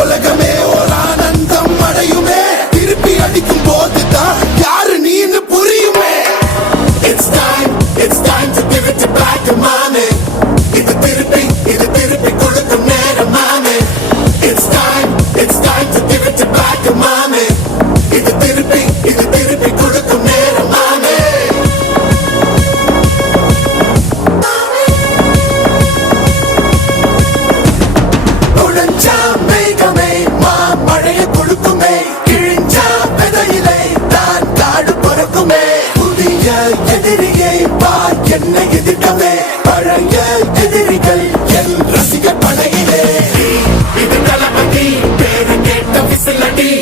உலகமே ஒரு ஆனந்தம் அடையுமே திருப்பி அடிக்கும் போதுதான் யாரு நீன்னு புரியுமே. It's time to give it back to mommy. இது திருப்பி கொடுக்கும் நேரம் மாமே. It's time to give it back to mommy. இது திருப்பி கொடுக்கும் நேரம் மாமே. உடஞ்சா மேகமே மழையை கொடுக்குமே கிழிஞ்சா விதையிலே தான் காடு பிறக்குமே. புதிய எதிரியை பார் என்னை எதிர்க்கவே பழைய எதிரிகள் என் ரசிக படையிலே. இது தளபதி பேரு கேட்ட விசிலடி.